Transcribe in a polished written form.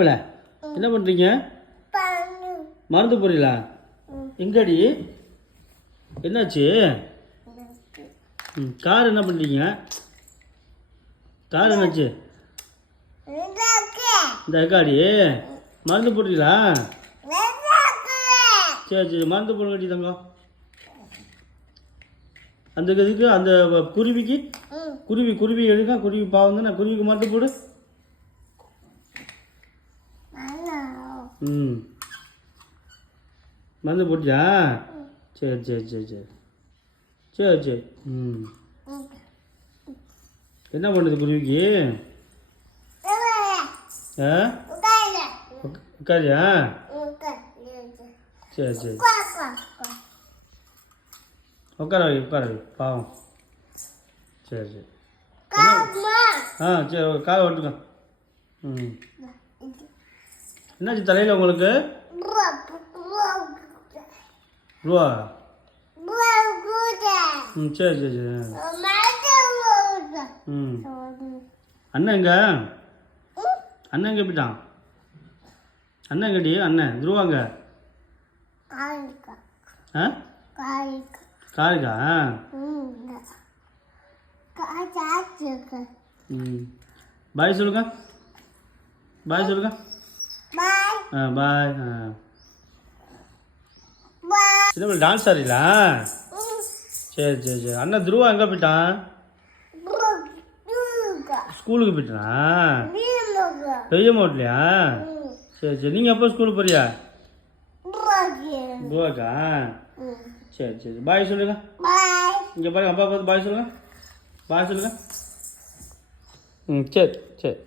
என்ன பண்ணுறீங்க? மருந்து போறீங்களா? எங்கடி என்னாச்சு? கார் என்ன பண்ணுறீங்க? கார் என்னாச்சு? இந்த அக்காடி மருந்து போடுறீங்களா? சரி சரி மருந்து போட வேண்டிய தங்கம். அந்த இதுக்கு அந்த குருவிக்கு குருவி எடுக்க குருவி பாவம் தானே, குருவிக்கு மருந்து போடு. மருந்து போட்டியா? சரி சரி சரி சரி சரி சரி என்ன பண்ணுது குருவிக்கு? உட்காரியா? சரி சரி உட்கார பாவம். சரி சரி சரி காலை ஓட்டுங்க. என்னாச்சு தலையில் உங்களுக்கு? ரூபா? சரி சரி சரி அண்ணன் எங்க? அண்ணன் எங்கே போயிட்டான்? அண்ணன் எங்கடி? அண்ணன் துருவாங்க காருக்கா? பாய் சொல்லுங்க. பாய் சொல்லுங்க. பாய். சின்ன டான்ஸ் ஆடுறீங்களா? சரி சரி சரி அண்ணன் துருவா எங்கே போயிட்டான்? ஸ்கூலுக்கு போயிட்டானா? பெரிய மோட்லையா? சரி சரி நீங்கள் எப்போ ஸ்கூலுக்கு போறியா? துருவாக்கா? சரி சரி பாய் சொல்லுங்க. இங்கே பாருங்க அப்பா பார்த்து பாய் சொல்லுங்க. பாய் சொல்லுங்க. சரி சரி